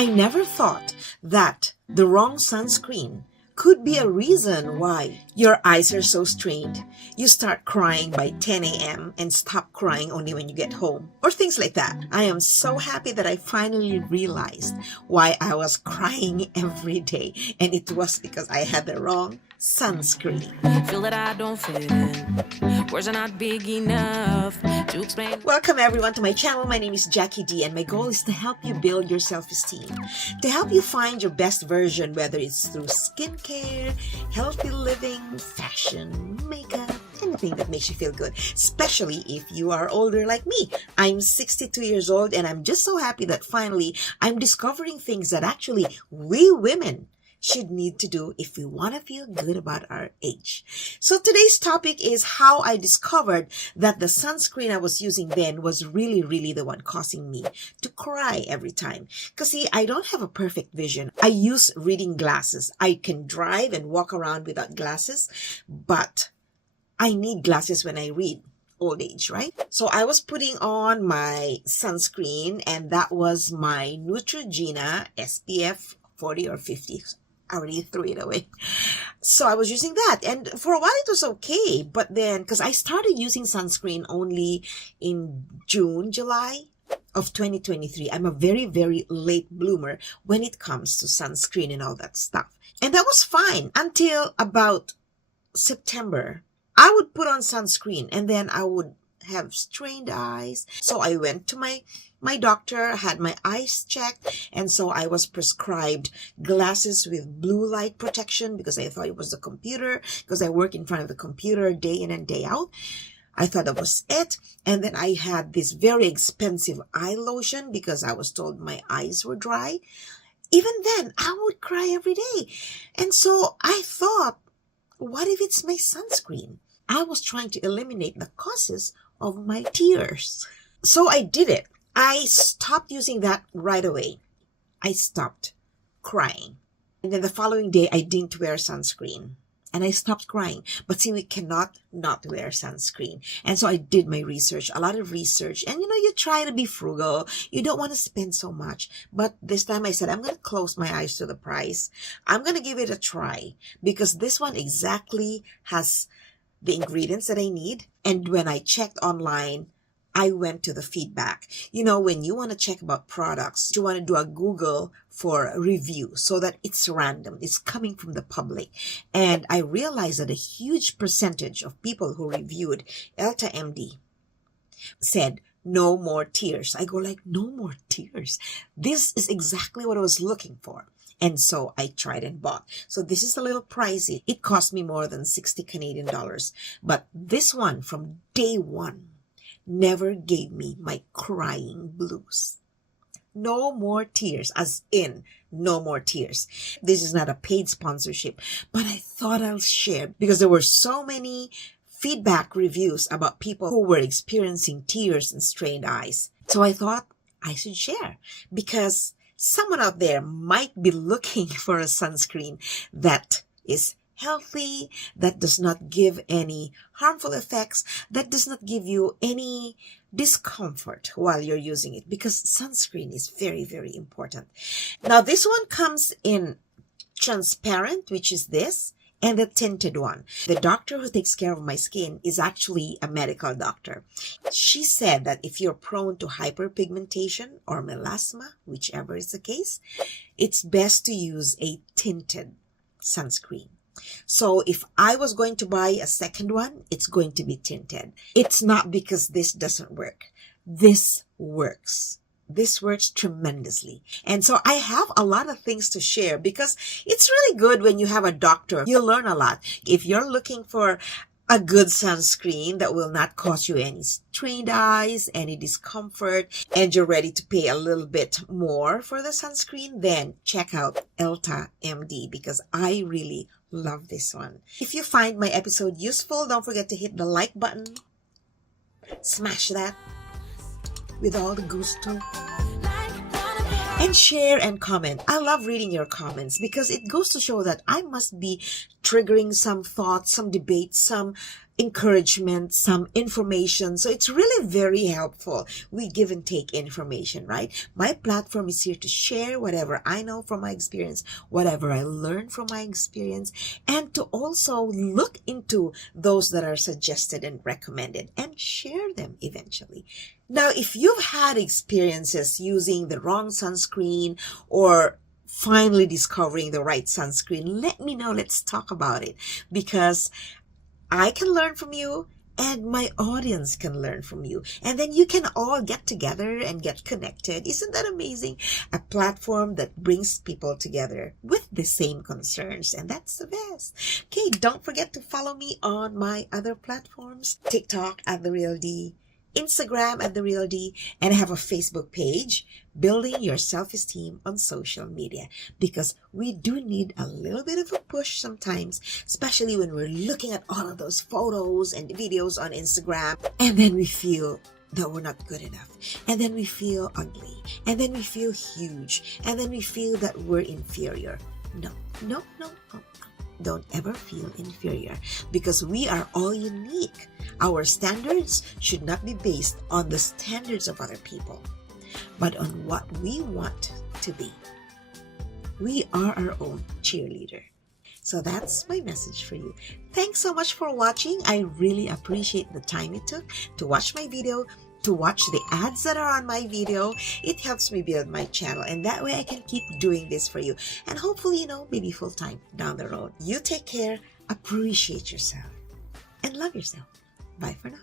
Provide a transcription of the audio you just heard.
I never thought that the wrong sunscreen could be a reason why your eyes are so strained. You start crying by 10 a.m. and stop crying only when you get home, or things like that. I am so happy that I finally realized why I was crying every day, and it was because I had the wrong sunscreen. Feel that I don't fit in. Words are not big enough to explain. Welcome everyone to my channel. My name is Jackie D, and my goal is to help you build your self-esteem, to help you find your best version, whether it's through skincare, healthy living, fashion, makeup, anything that makes you feel good, especially if you are older like me. I'm 62 years old, and I'm just so happy that finally I'm discovering things that actually we women should need to do if we want to feel good about our age. So today's topic is how I discovered that the sunscreen I was using then was really the one causing me to cry every time. Because see, I don't have a perfect vision. I use reading glasses. I can drive and walk around without glasses, but I need glasses when I read. Old age, right? So I was putting on my sunscreen, and that was my Neutrogena SPF 40 or 50. I already threw it away. So I was using that, and for a while it was okay, but then because I started using sunscreen only in July of 2023. I'm a very late bloomer when it comes to sunscreen and all that stuff, and that was fine until about September. I would put on sunscreen and then I would have strained eyes. So I went to my doctor, had my eyes checked, and so I was prescribed glasses with blue light protection because I thought it was the computer, because I work in front of the computer day in and day out. I thought that was it. And then I had this very expensive eye lotion because I was told my eyes were dry. Even then, I would cry every day. And so I thought, what if it's my sunscreen? I was trying to eliminate the causes of my tears. So I did it. I stopped using that right away. I stopped crying. And then the following day, I didn't wear sunscreen. And I stopped crying. But see, we cannot not wear sunscreen. And so I did my research, a lot of research. And you try to be frugal. You don't want to spend so much. But this time I said, I'm going to close my eyes to the price. I'm going to give it a try. Because this one exactly has the ingredients that I need. And when I checked online, I went to the feedback. When you want to check about products, you want to do a Google for a review so that it's random. It's coming from the public. And I realized that a huge percentage of people who reviewed Elta MD said, no more tears. I go like, no more tears. This is exactly what I was looking for. And so I tried and bought. So this is a little pricey. It cost me more than 60 Canadian dollars. But this one from day one never gave me my crying blues. No more tears, as in no more tears. This is not a paid sponsorship, but I thought I'll share because there were so many feedback reviews about people who were experiencing tears and strained eyes. So I thought I should share because someone out there might be looking for a sunscreen that is healthy, that does not give any harmful effects, that does not give you any discomfort while you're using it, because sunscreen is very important. Now this one comes in transparent, which is this, and the tinted one. The doctor who takes care of my skin is actually a medical doctor. She said that if you're prone to hyperpigmentation or melasma, whichever is the case, it's best to use a tinted sunscreen. So if I was going to buy a second one, it's going to be tinted. It's not because this doesn't work. This works. This works tremendously. And so I have a lot of things to share because it's really good when you have a doctor. You learn a lot. If you're looking for a good sunscreen that will not cause you any strained eyes, any discomfort, and you're ready to pay a little bit more for the sunscreen, then check out Elta MD because I really love this one. If you find my episode useful, don't forget to hit the like button. Smash that with all the gusto. And share and comment. I love reading your comments because it goes to show that I must be triggering some thoughts, some debates, some encouragement, some information. So it's really very helpful. We give and take information, right? My platform is here to share whatever I know from my experience, whatever I learned from my experience, and to also look into those that are suggested and recommended and share them eventually. Now, if you've had experiences using the wrong sunscreen or finally discovering the right sunscreen, let me know. Let's talk about it, because I can learn from you and my audience can learn from you. And then you can all get together and get connected. Isn't that amazing? A platform that brings people together with the same concerns. And that's the best. Okay, don't forget to follow me on my other platforms. TikTok at The Real D, Instagram at The Real D, and I have a Facebook page, Building Your Self-Esteem on Social Media, because we do need a little bit of a push sometimes, especially when we're looking at all of those photos and videos on Instagram, and then we feel that we're not good enough, and then we feel ugly, and then we feel huge, and then we feel that we're inferior. No. Don't ever feel inferior, because we are all unique. Our standards should not be based on the standards of other people, but on what we want to be. We are our own cheerleader. So that's my message for you. Thanks so much for watching. I really appreciate the time you took to watch my video, to watch the ads that are on my video. It helps me build my channel, and that way I can keep doing this for you, and hopefully, maybe full time down the road. You take care, appreciate yourself, and love yourself. Bye for now.